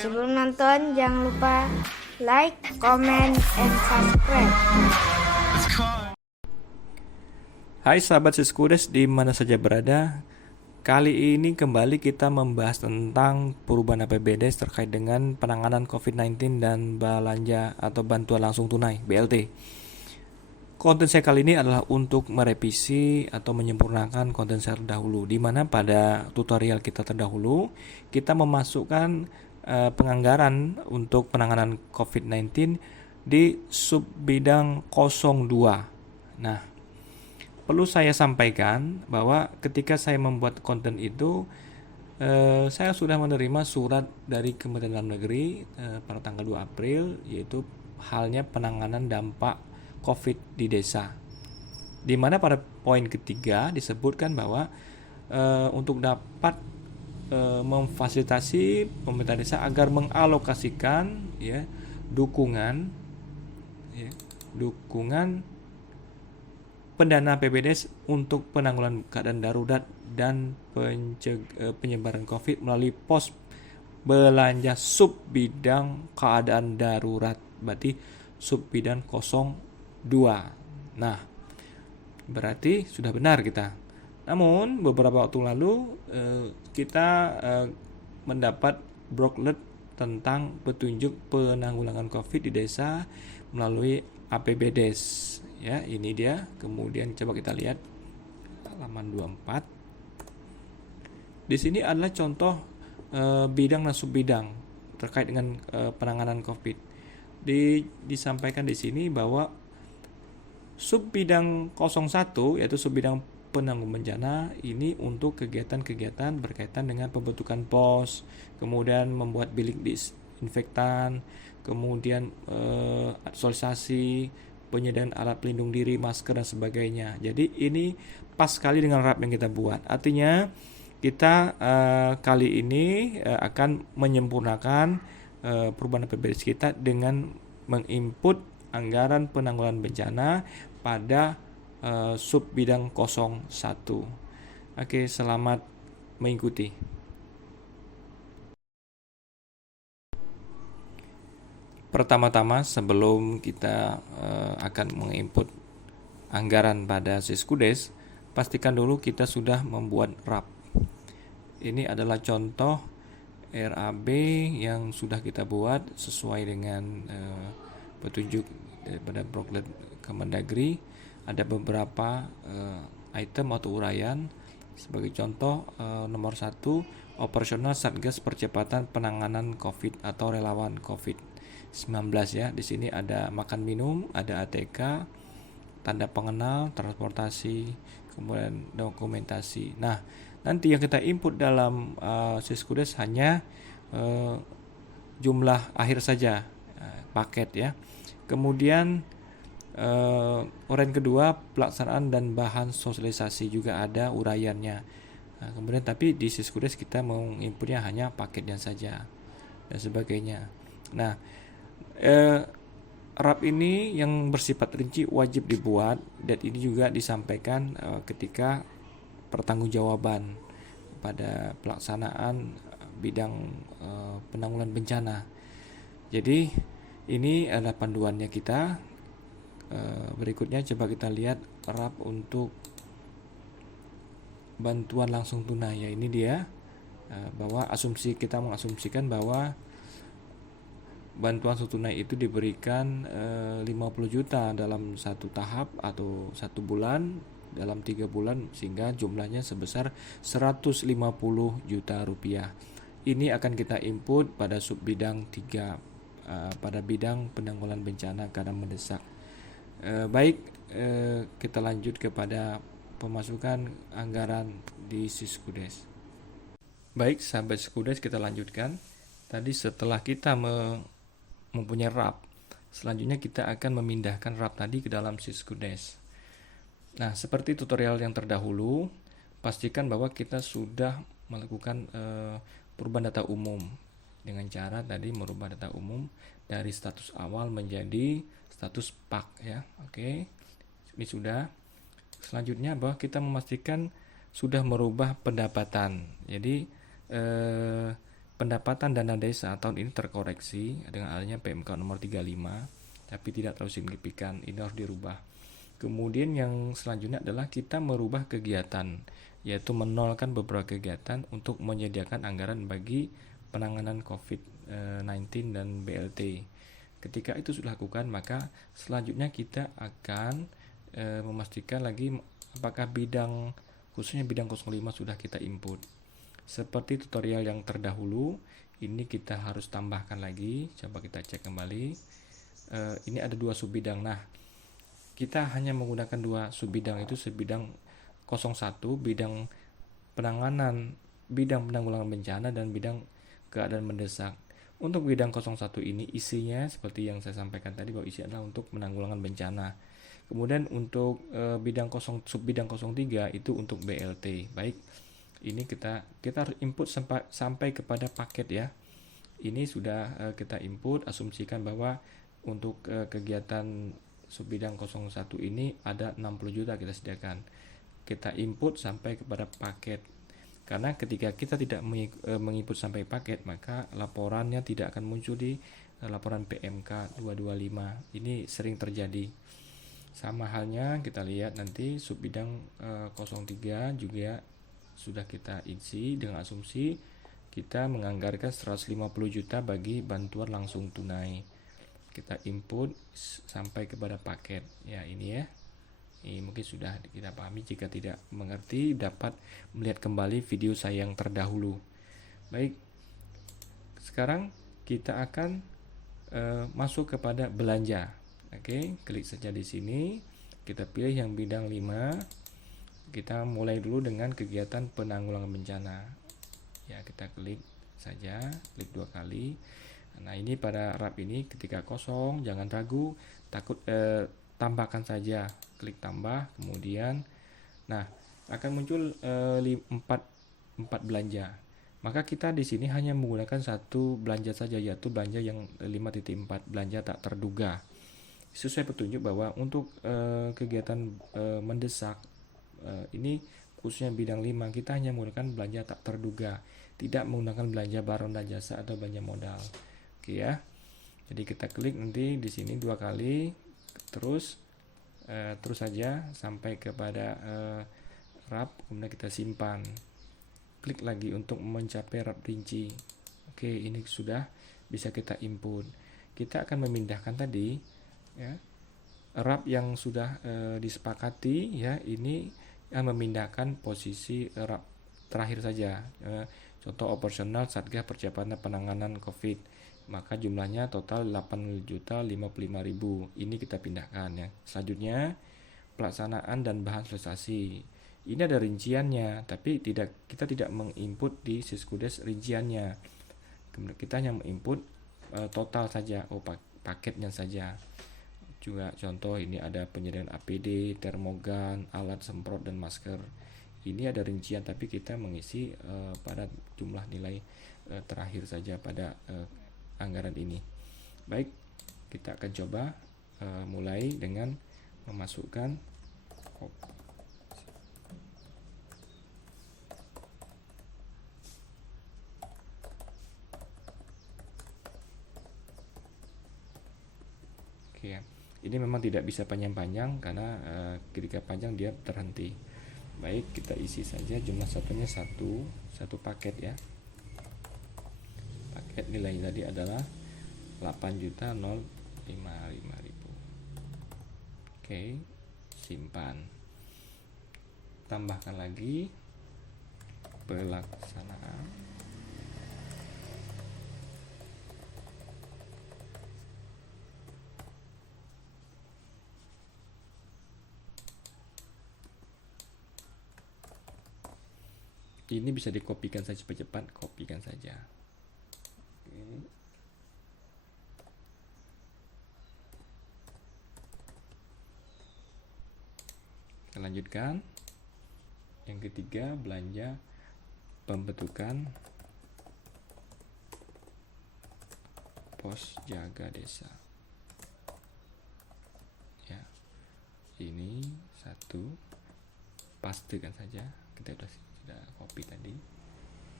Sebelum nonton, jangan lupa like, comment, and subscribe. Hai sahabat Siskudes di mana saja berada. Kali ini kembali kita membahas tentang perubahan APBD terkait dengan penanganan COVID-19 dan belanja atau bantuan langsung tunai (BLT). Konten saya kali ini adalah untuk merevisi atau menyempurnakan konten saya terdahulu, di mana pada tutorial kita terdahulu kita memasukkan penganggaran untuk penanganan COVID-19 di sub bidang 02. Nah, perlu saya sampaikan bahwa ketika saya membuat konten itu, saya sudah menerima surat dari Kementerian Dalam Negeri pada tanggal 2 April, yaitu halnya penanganan dampak COVID di desa. Di mana pada poin ketiga disebutkan bahwa untuk dapat memfasilitasi pemerintah desa agar mengalokasikan dukungan pendana APBD untuk penanggulangan keadaan darurat dan penyebaran COVID melalui pos belanja sub bidang keadaan darurat, berarti sub bidang 02. Nah, berarti sudah benar kita. Namun beberapa waktu lalu kita mendapat broklet tentang petunjuk penanggulangan COVID di desa melalui APBDes. Ya, ini dia. Kemudian coba kita lihat halaman 24. Di sini adalah contoh bidang dan subbidang terkait dengan penanganan COVID. Disampaikan di sini bahwa sub bidang 01 yaitu sub bidang penanggung bencana ini untuk kegiatan-kegiatan berkaitan dengan pembentukan pos, kemudian membuat bilik disinfektan, kemudian aktualisasi, penyediaan alat pelindung diri, masker dan sebagainya. Jadi ini pas sekali dengan RAP yang kita buat. Artinya kita kali ini akan menyempurnakan perubahan APBD kita dengan menginput anggaran penanggulangan bencana pada sub bidang 01. Oke, selamat mengikuti. Pertama-tama sebelum kita akan menginput anggaran pada Siskudes, pastikan dulu kita sudah membuat RAP. Ini adalah contoh RAB yang sudah kita buat sesuai dengan petunjuk daripada broklet Kemendagri. Ada beberapa item atau uraian. Sebagai contoh, nomor 1, operasional Satgas Percepatan Penanganan COVID atau relawan COVID-19 ya. Di sini ada makan minum, ada ATK, tanda pengenal, transportasi, kemudian dokumentasi. Nah, nanti yang kita input dalam Siskudes hanya jumlah akhir saja, paket ya. Kemudian uraian kedua, pelaksanaan dan bahan sosialisasi juga ada uraiannya. Nah, kemudian tapi di Siskudes kita menginputnya hanya paketnya saja dan sebagainya. Nah, RAP ini yang bersifat rinci wajib dibuat, dan ini juga disampaikan ketika pertanggungjawaban pada pelaksanaan bidang penanggulangan bencana. Jadi ini adalah panduannya kita. Berikutnya coba kita lihat RAP untuk bantuan langsung tunai ya. Ini dia bahwa kita mengasumsikan bahwa bantuan langsung tunai itu diberikan 50 juta dalam satu tahap atau satu bulan, dalam 3 bulan, sehingga jumlahnya sebesar 150 juta rupiah. Ini akan kita input pada sub bidang 3 pada bidang penanggulangan bencana keadaan mendesak. Baik, kita lanjut kepada pemasukan anggaran di Siskudes. Baik, sahabat Siskudes, kita lanjutkan. Tadi setelah kita mempunyai RAP, selanjutnya kita akan memindahkan RAP tadi ke dalam Siskudes. Nah, seperti tutorial yang terdahulu, pastikan bahwa kita sudah melakukan perubahan data umum dengan cara tadi merubah data umum dari status awal menjadi status PAK ya. Oke. Ini sudah. Selanjutnya bahwa kita memastikan sudah merubah pendapatan. Jadi pendapatan dana desa tahun ini terkoreksi dengan adanya PMK nomor 35, tapi tidak terlalu signifikan. Ini harus dirubah. Kemudian yang selanjutnya adalah kita merubah kegiatan, yaitu menolkan beberapa kegiatan untuk menyediakan anggaran bagi penanganan COVID-19 dan BLT. Ketika itu sudah dilakukan, maka selanjutnya kita akan memastikan lagi apakah khususnya bidang 05 sudah kita input. Seperti tutorial yang terdahulu, ini kita harus tambahkan lagi. Coba kita cek kembali. Ini ada 2 subbidang. Nah, kita hanya menggunakan 2 subbidang, itu subbidang 01, bidang penanggulangan bencana, dan bidang keadaan mendesak. Untuk bidang 01 ini isinya seperti yang saya sampaikan tadi, bahwa isi adalah untuk penanggulangan bencana. Kemudian untuk subbidang 03 itu untuk BLT. Baik, ini kita harus input sampai kepada paket ya. Ini sudah kita input, asumsikan bahwa untuk kegiatan subbidang 01 ini ada 60 juta kita sediakan. Kita input sampai kepada paket. Karena ketika kita tidak menginput sampai paket, maka laporannya tidak akan muncul di laporan PMK 225. Ini sering terjadi. Sama halnya kita lihat nanti subbidang 03 juga sudah kita isi dengan asumsi kita menganggarkan 150 juta bagi bantuan langsung tunai. Kita input sampai kepada paket. Ya, ini ya. Ini mungkin sudah kita pahami. Jika tidak mengerti, dapat melihat kembali video saya yang terdahulu. Baik, sekarang kita akan masuk kepada belanja. Oke, klik saja di sini. Kita pilih yang bidang 5. Kita mulai dulu dengan kegiatan penanggulangan bencana. Ya, kita klik saja, klik 2 kali. Nah, ini pada RAP ini ketika kosong, jangan ragu, tambahkan saja, klik tambah, kemudian akan muncul 4 belanja. Maka kita di sini hanya menggunakan 1 belanja saja, yaitu belanja yang 5.4, belanja tak terduga. Sesuai petunjuk bahwa untuk kegiatan mendesak ini khususnya bidang 5, kita hanya menggunakan belanja tak terduga, tidak menggunakan belanja barang dan jasa atau belanja modal. Oke ya. Jadi kita klik nanti di sini 2 kali, terus saja sampai kepada RAP, kemudian kita simpan. Klik lagi untuk mencapai RAP rinci. Oke, ini sudah bisa kita input. Kita akan memindahkan tadi ya RAP yang sudah disepakati ya, ini memindahkan posisi RAP terakhir saja. Contoh operasional Satgas Percepatan Penanganan COVID, maka jumlahnya total 8.055.000. Ini kita pindahkan ya. Selanjutnya pelaksanaan dan bahan sosialisasi. Ini ada rinciannya, tapi kita tidak menginput di Siskudes rinciannya. Kemudian kita hanya menginput total saja, paketnya saja. Juga contoh ini ada penyediaan APD, termogan, alat semprot dan masker. Ini ada rincian, tapi kita mengisi pada jumlah nilai terakhir saja pada anggaran ini. Baik, kita akan coba mulai dengan memasukkan oke ya. Ini memang tidak bisa panjang-panjang karena ketika panjang dia terhenti. Baik, kita isi saja jumlah satunya satu paket ya. Paket nilai tadi adalah 8.055.000. Oke, simpan. Tambahkan lagi pelaksanaan. Ini bisa dikopikan saja cepat-cepat, kopikan saja. Oke. Kita lanjutkan. Yang ketiga, belanja pembentukan pos jaga desa. Ya, ini satu, pastekan saja. Kita sudah copy tadi,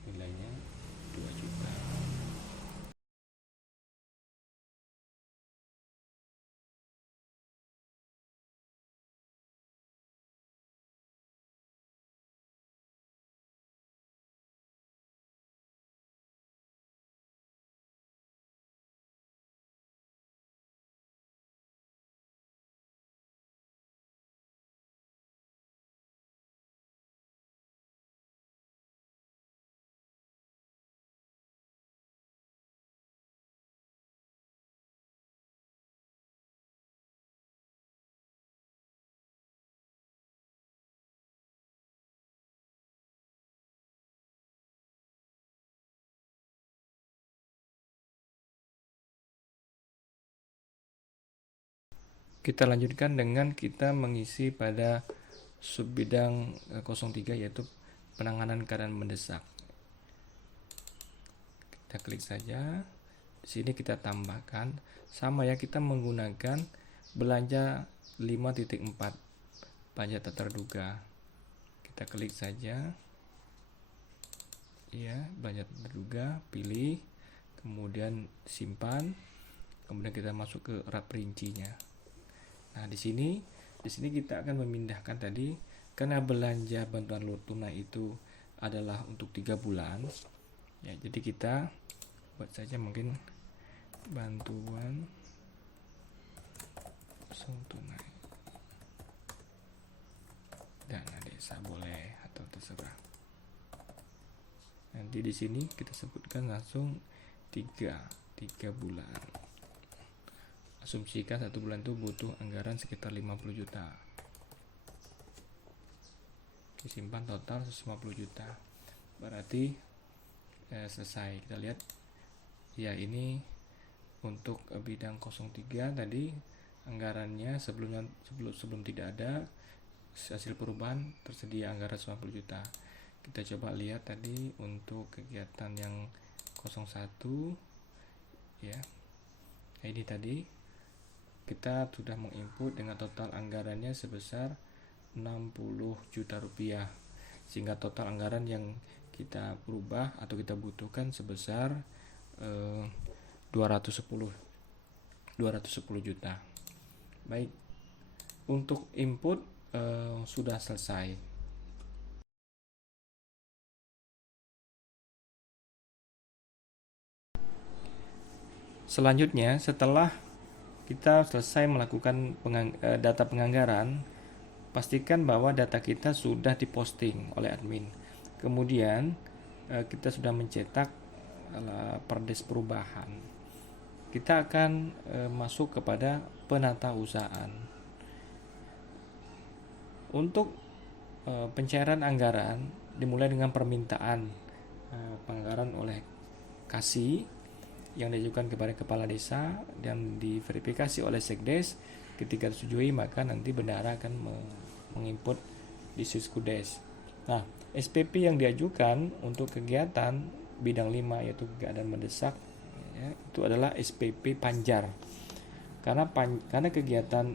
nilainya 2 juta. Kita lanjutkan dengan kita mengisi pada subbidang 03 yaitu penanganan keadaan mendesak. Kita klik saja. Di sini kita tambahkan sama ya, kita menggunakan belanja 5.4 pajak tak terduga. Kita klik saja. Ya, belanja tak terduga, pilih, kemudian simpan. Kemudian kita masuk ke rak perincinya. Nah, di sini kita akan memindahkan tadi, karena belanja bantuan luar tunai itu adalah untuk 3 bulan. Ya, jadi kita buat saja mungkin bantuan langsung tunai dana desa, boleh atau terserah. Nanti di sini kita sebutkan langsung 3 bulan. Asumsikan 1 bulan itu butuh anggaran sekitar 50 juta. Disimpan total 150 juta. Berarti selesai. Kita lihat ya, ini untuk bidang 03 tadi anggarannya sebelum tidak ada hasil perubahan tersedia anggaran 90 juta. Kita coba lihat tadi untuk kegiatan yang 01 ya. Nah, ini tadi kita sudah menginput dengan total anggarannya sebesar 60 juta rupiah, sehingga total anggaran yang kita berubah atau kita butuhkan sebesar 210 juta. Baik, untuk input sudah selesai. Selanjutnya, setelah kita selesai melakukan data penganggaran, pastikan bahwa data kita sudah diposting oleh admin. Kemudian kita sudah mencetak perdes perubahan. Kita akan masuk kepada penatausahaan. Untuk pencairan anggaran dimulai dengan permintaan penganggaran oleh KASI yang diajukan kepada kepala desa dan diverifikasi oleh Sekdes. Ketika disetujui, maka nanti bendahara akan menginput di Siskudes. Nah, SPP yang diajukan untuk kegiatan bidang 5 yaitu keadaan mendesak ya, itu adalah SPP Panjar. Karena kegiatan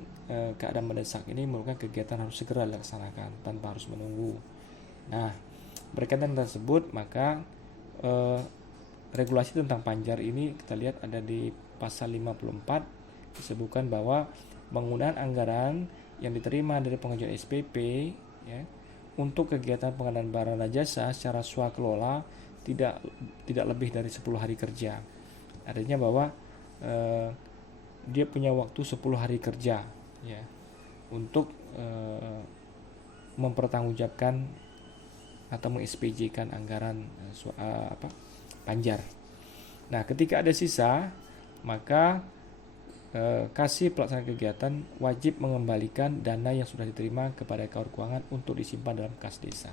keadaan mendesak ini merupakan kegiatan harus segera dilaksanakan tanpa harus menunggu. Nah, berkaitan tersebut, maka regulasi tentang Panjar ini kita lihat ada di pasal 54, disebutkan bahwa penggunaan anggaran yang diterima dari pengajuan SPP ya, untuk kegiatan pengadaan barang dan jasa secara swakelola tidak lebih dari 10 hari kerja. Artinya bahwa dia punya waktu 10 hari kerja ya untuk mempertanggungjawabkan atau meng-SPJ-kan anggaran Panjar. Nah, ketika ada sisa, maka KASI pelaksana kegiatan wajib mengembalikan dana yang sudah diterima kepada KAUR Keuangan untuk disimpan dalam kas desa.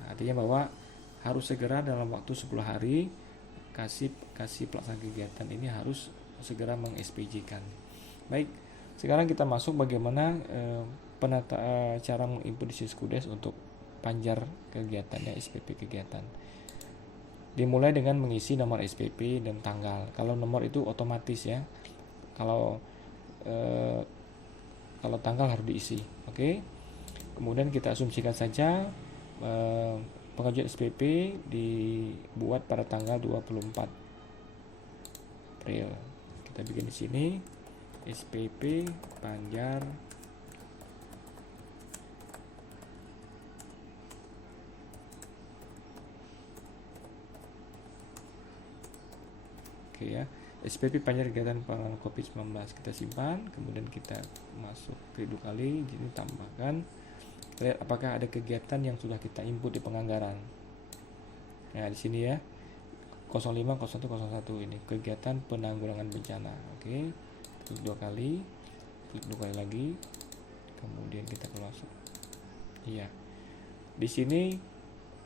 Nah, artinya bahwa harus segera dalam waktu 10 hari KASI pelaksana kegiatan ini harus segera meng-SPJ-kan. Baik, sekarang kita masuk bagaimana cara menginput di Siskudes untuk Panjar kegiatannya, SPP kegiatan. Dimulai dengan mengisi nomor SPP dan tanggal. Kalau nomor itu otomatis ya. Kalau tanggal harus diisi. Oke. Kemudian kita asumsikan saja pengajuan SPP dibuat pada tanggal 24 April. Kita bikin di sini SPP Panjar Oke ya, SPP Panjar kegiatan penanganan COVID-19 kita simpan, kemudian kita masuk klik 2 kali, jadi tambahkan, lihat apakah ada kegiatan yang sudah kita input di penganggaran. Nah di sini ya 050101 ini kegiatan penanggulangan bencana. Oke, klik 2 kali, klik 2 kali lagi, kemudian kita masuk. Iya, di sini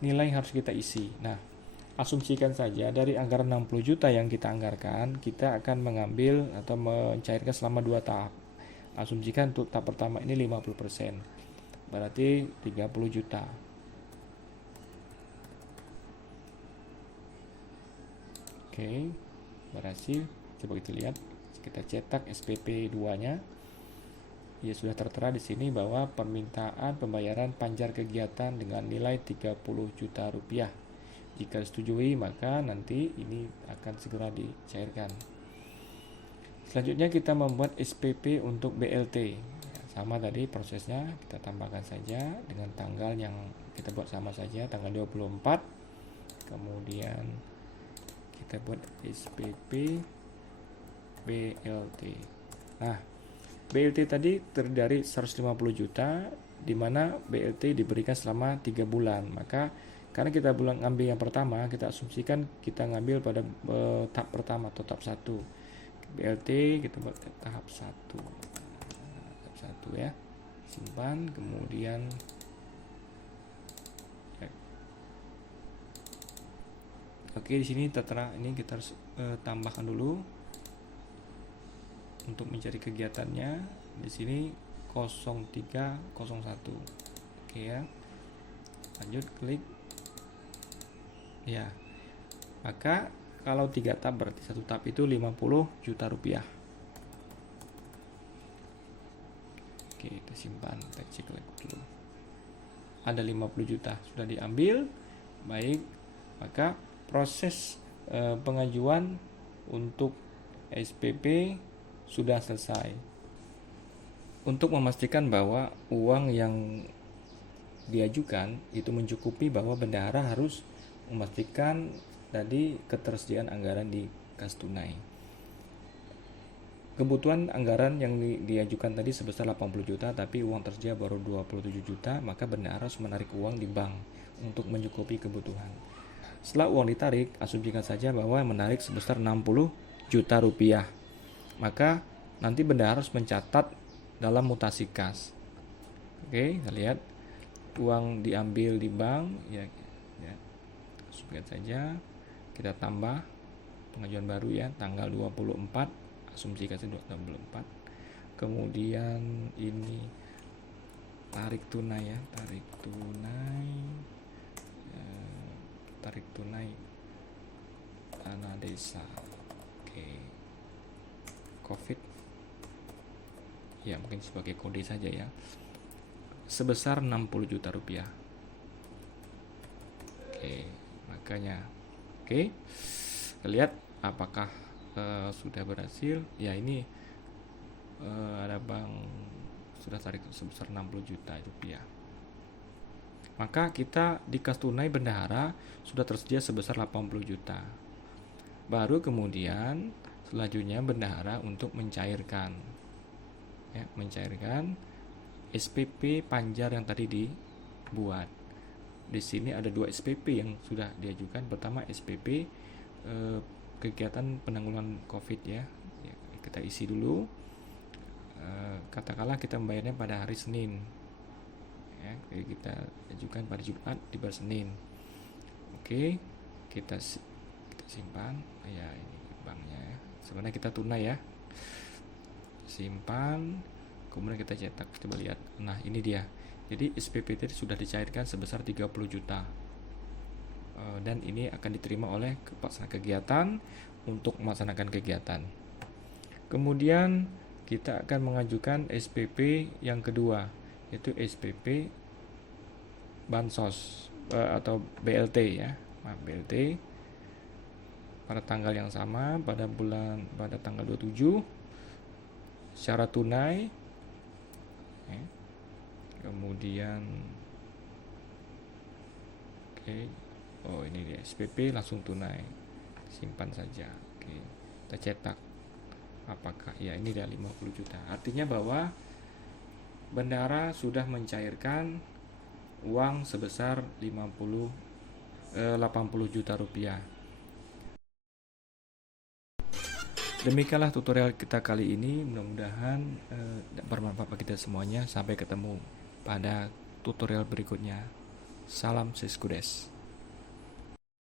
nilai harus kita isi. Nah, asumsikan saja dari anggaran 60 juta yang kita anggarkan, kita akan mengambil atau mencairkan selama 2 tahap. Asumsikan untuk tahap pertama ini 50%, berarti 30 juta. Oke, berhasil. Coba kita lihat, kita cetak SPP 2-nya. Ya, sudah tertera di sini bahwa permintaan pembayaran panjar kegiatan dengan nilai 30 juta rupiah. Jika disetujui, maka nanti ini akan segera dicairkan. Selanjutnya kita membuat SPP untuk BLT. Sama tadi prosesnya, kita tambahkan saja dengan tanggal yang kita buat sama saja, tanggal 24. Kemudian kita buat SPP BLT. Nah, BLT tadi terdiri dari 150 juta, di mana BLT diberikan selama 3 bulan. Maka karena kita ngambil yang pertama, kita asumsikan kita ngambil pada tahap pertama atau tahap 1. BLT kita buat tahap 1. Tahap 1 ya. Simpan, kemudian oke, di sini tertera, ini kita harus tambahkan dulu untuk mencari kegiatannya. Di sini 0301. Oke ya. Lanjut, klik. Ya. Maka kalau 3 tab berarti satu tab itu 50 juta rupiah. Oke, kita simpan, kita cek lagi dulu. Ada 50 juta sudah diambil. Baik. Maka proses pengajuan untuk SPP sudah selesai. Untuk memastikan bahwa uang yang diajukan itu mencukupi, bahwa bendahara harus memastikan tadi ketersediaan anggaran di kas tunai. Kebutuhan anggaran yang diajukan tadi sebesar 80 juta, tapi uang tersedia baru 27 juta, maka bendahara harus menarik uang di bank untuk mencukupi kebutuhan. Setelah uang ditarik, asumsikan saja bahwa menarik sebesar 60 juta rupiah. Maka nanti bendahara harus mencatat dalam mutasi kas. Oke, kita lihat uang diambil di bank, ya. Asumsikan saja, kita tambah pengajuan baru ya, tanggal 24, asumsikan saja 24. Kemudian ini tarik tunai ya, tarik tunai dana desa. Oke. Covid ya, mungkin sebagai kode saja ya, sebesar 60 juta rupiah. Oke, makanya oke, kita lihat apakah sudah berhasil. Ya, ini ada bank sudah tarik sebesar 60 juta rupiah. Maka kita di kas tunai bendahara sudah tersedia sebesar 80 juta. Baru kemudian selanjutnya bendahara untuk mencairkan ya, mencairkan SPP panjar yang tadi dibuat. Di sini ada 2 SPP yang sudah diajukan. Pertama SPP kegiatan penanggulangan COVID ya. Kita isi dulu. Katakanlah kita membayarnya pada hari Senin. Ya, kita ajukan pada Jumat di bar Senin. Oke, kita simpan. Ya, ini banknya ya. Sebenarnya kita tunai ya. Simpan, kemudian kita cetak. Coba lihat. Nah, ini dia. Jadi SPP tadi sudah dicairkan sebesar 30 juta. Dan ini akan diterima oleh pelaksana kegiatan untuk melaksanakan kegiatan. Kemudian kita akan mengajukan SPP yang kedua, yaitu SPP Bansos atau BLT ya. BLT pada tanggal yang sama, pada tanggal 27 secara tunai. Kemudian oh ini dia SPP langsung tunai, simpan saja. Kita cetak apakah ya, ini dia 50 juta. Artinya bahwa bendahara sudah mencairkan uang sebesar 80 juta rupiah. Demikianlah tutorial kita kali ini, mudah-mudahan bermanfaat bagi kita semuanya. Sampai ketemu pada tutorial berikutnya. Salam Seskudes.